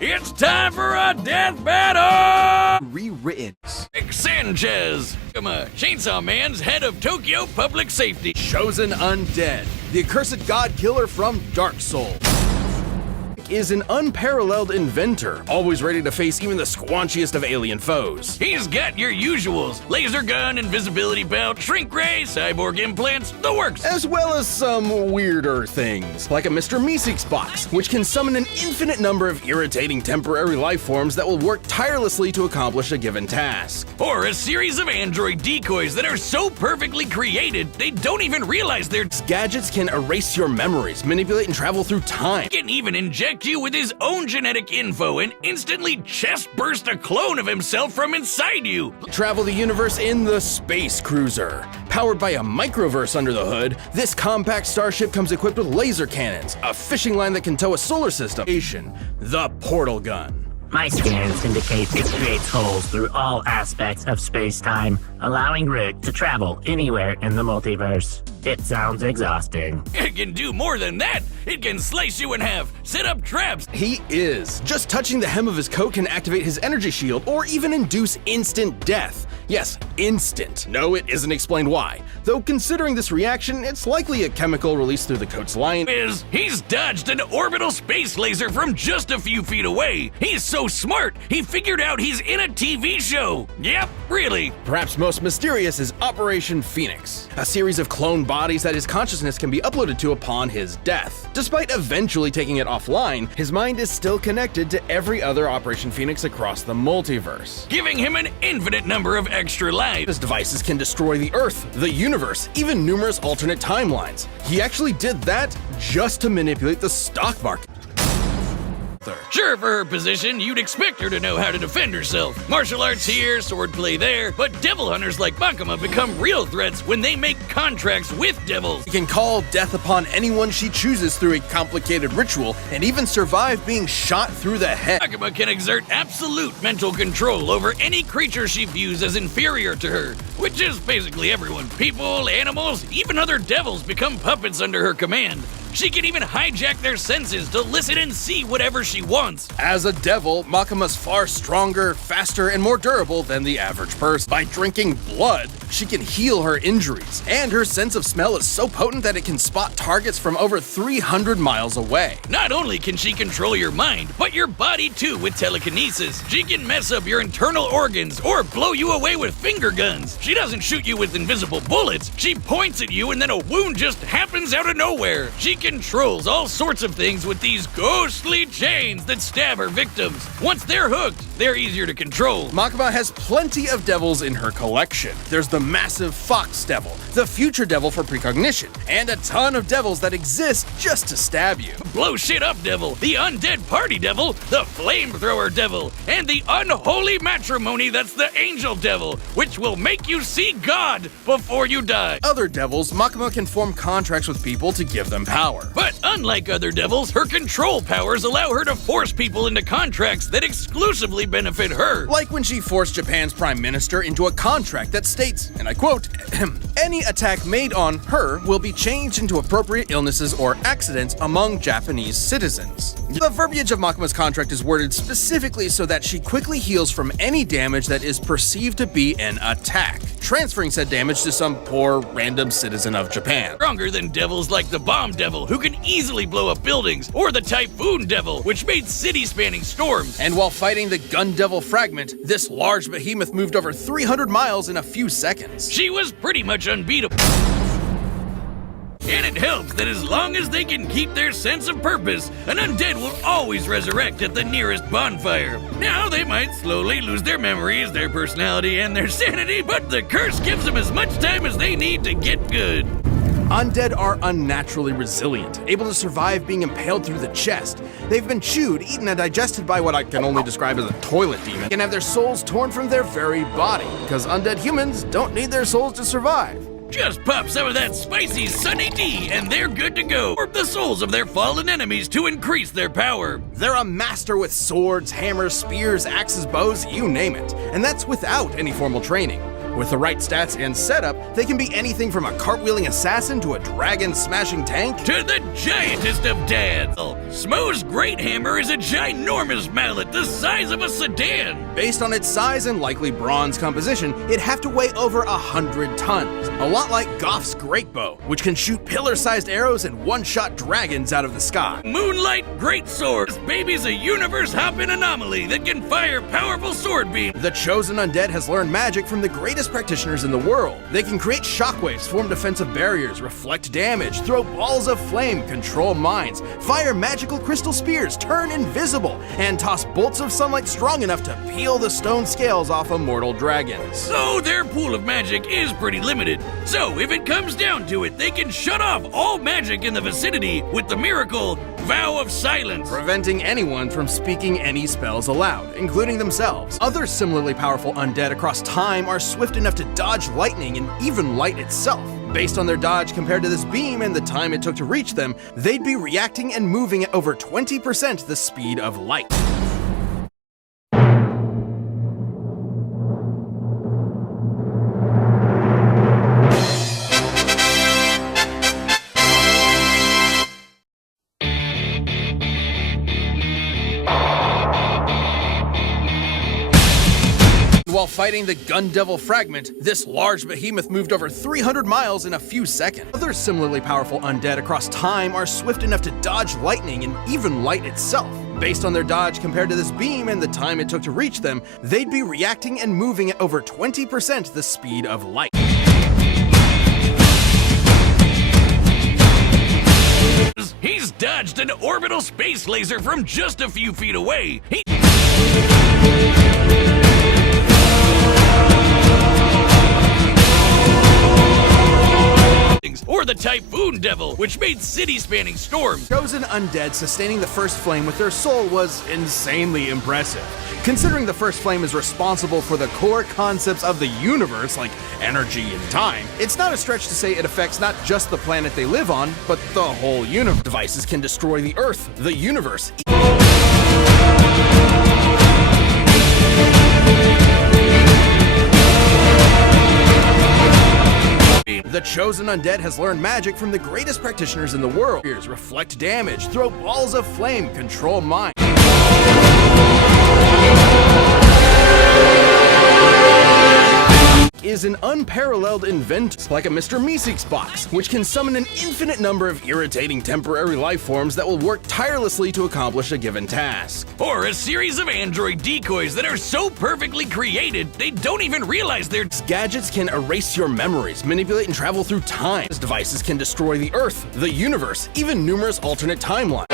It's time for a death battle! Rewritten. Sanchez, Chainsaw Man's head of Tokyo Public Safety. Chosen undead, the accursed god killer from Dark Souls. Is an unparalleled inventor, always ready to face even the squanchiest of alien foes. He's got your usuals: laser gun, invisibility belt, shrink ray, cyborg implants, the works. As well as some weirder things, like a Mr. Meeseeks box, which can summon an infinite number of irritating temporary life forms that will work tirelessly to accomplish a given task. Or a series of android decoys that are so perfectly created, they don't even realize they're... Gadgets can erase your memories, manipulate and travel through time. He can even inject you with his own genetic info and instantly chest burst a clone of himself from inside you. Travel the universe in the Space Cruiser. Powered by a microverse under the hood, this compact starship comes equipped with laser cannons, a fishing line that can tow a solar system, the portal gun. My scans indicate it creates holes through all aspects of space-time, allowing Rick to travel anywhere in the multiverse. It sounds exhausting. It can do more than that. It can slice you in half, set up traps. He is. Just touching the hem of his coat can activate his energy shield or even induce instant death. Yes, instant. No, it isn't explained why. Though considering this reaction, it's likely a chemical released through the coat's line. He's dodged an orbital space laser from just a few feet away. He's so smart, he figured out he's in a TV show. Yep, really. Perhaps most mysterious is Operation Phoenix, a series of clone bodies that his consciousness can be uploaded to upon his death. Despite eventually taking it offline, his mind is still connected to every other Operation Phoenix across the multiverse, giving him an infinite number of extra lives. His devices can destroy the Earth, the universe, even numerous alternate timelines. He actually did that just to manipulate the stock market. Sure, for her position, you'd expect her to know how to defend herself. Martial arts here, swordplay there, but devil hunters like Makima become real threats when they make contracts with devils. She can call death upon anyone she chooses through a complicated ritual and even survive being shot through the head. Makima can exert absolute mental control over any creature she views as inferior to her, which is basically everyone. People, animals, even other devils become puppets under her command. She can even hijack their senses to listen and see whatever she wants. As a devil, Makima's far stronger, faster, and more durable than the average person. By drinking blood, she can heal her injuries, and her sense of smell is so potent that it can spot targets from over 300 miles away. Not only can she control your mind, but your body too with telekinesis. She can mess up your internal organs or blow you away with finger guns. She doesn't shoot you with invisible bullets. She points at you and then a wound just happens out of nowhere. She controls all sorts of things with these ghostly chains that stab her victims. Once they're hooked, they're easier to control. Makima has plenty of devils in her collection. There's the massive Fox Devil, the Future Devil for precognition, and a ton of devils that exist just to stab you. Blow shit up devil, the undead party devil, the flamethrower devil, and the unholy matrimony that's the angel devil, which will make you see God before you die. Other devils, Makima can form contracts with people to give them power. But unlike other devils, her control powers allow her to force people into contracts that exclusively benefit her. Like when she forced Japan's prime minister into a contract that states, and I quote, any attack made on her will be changed into appropriate illnesses or accidents among Japanese citizens. The verbiage of Makima's contract is worded specifically so that she quickly heals from any damage that is perceived to be an attack, transferring said damage to some poor random citizen of Japan. Stronger than devils like the bomb devil, who can easily blow up buildings, or the typhoon devil, which made city-spanning storms. And while fighting the gun devil fragment, this large behemoth moved over 300 miles in a few seconds. She was pretty much unbeatable. And it helps that as long as they can keep their sense of purpose, an undead will always resurrect at the nearest bonfire. Now, they might slowly lose their memories, their personality, and their sanity, but the curse gives them as much time as they need to get good. Undead are unnaturally resilient, able to survive being impaled through the chest. They've been chewed, eaten, and digested by what I can only describe as a toilet demon, and have their souls torn from their very body, because undead humans don't need their souls to survive. Just pop some of that spicy Sunny D and they're good to go. Warp the souls of their fallen enemies to increase their power. They're a master with swords, hammers, spears, axes, bows, you name it. And that's without any formal training. With the right stats and setup, they can be anything from a cartwheeling assassin to a dragon-smashing tank. To the giantest of dads. Smo's Great Hammer is a ginormous mallet the size of a sedan. Based on its size and likely bronze composition, it'd have to weigh over 100 tons. A lot like Goff's Great Bow, which can shoot pillar-sized arrows and one-shot dragons out of the sky. Moonlight Great Sword. This baby's a universe-hopping anomaly that can fire powerful sword beams. The chosen undead has learned magic from the greatest practitioners in the world. They can create shockwaves, form defensive barriers, reflect damage, throw balls of flame, control minds, fire magical crystal spears, turn invisible, and toss bolts of sunlight strong enough to peel the stone scales off of mortal dragons. So their pool of magic is pretty limited. So if it comes down to it, they can shut off all magic in the vicinity with the miracle Vow of Silence, preventing anyone from speaking any spells aloud, including themselves. Other similarly powerful undead across time are swift enough to dodge lightning and even light itself. Based on their dodge compared to this beam and the time it took to reach them, they'd be reacting and moving at over 20% the speed of light. While fighting the Gun Devil Fragment, this large behemoth moved over 300 miles in a few seconds. Other similarly powerful undead across time are swift enough to dodge lightning and even light itself. Based on their dodge compared to this beam and the time it took to reach them, they'd be reacting and moving at over 20% the speed of light. He's dodged an orbital space laser from just a few feet away. Or the Typhoon Devil, which made city-spanning storms. Chosen undead sustaining the first flame with their soul was insanely impressive. Considering the first flame is responsible for the core concepts of the universe, like energy and time, it's not a stretch to say it affects not just the planet they live on, but the whole universe. Devices can destroy the Earth, the universe. The chosen undead has learned magic from the greatest practitioners in the world. Reflect damage, throw balls of flame, control minds. Is an unparalleled inventor, like a Mr. Meeseeks box, which can summon an infinite number of irritating temporary life forms that will work tirelessly to accomplish a given task. Or a series of android decoys that are so perfectly created, they don't even realize they're... Gadgets can erase your memories, manipulate and travel through time. Devices can destroy the Earth, the universe, even numerous alternate timelines.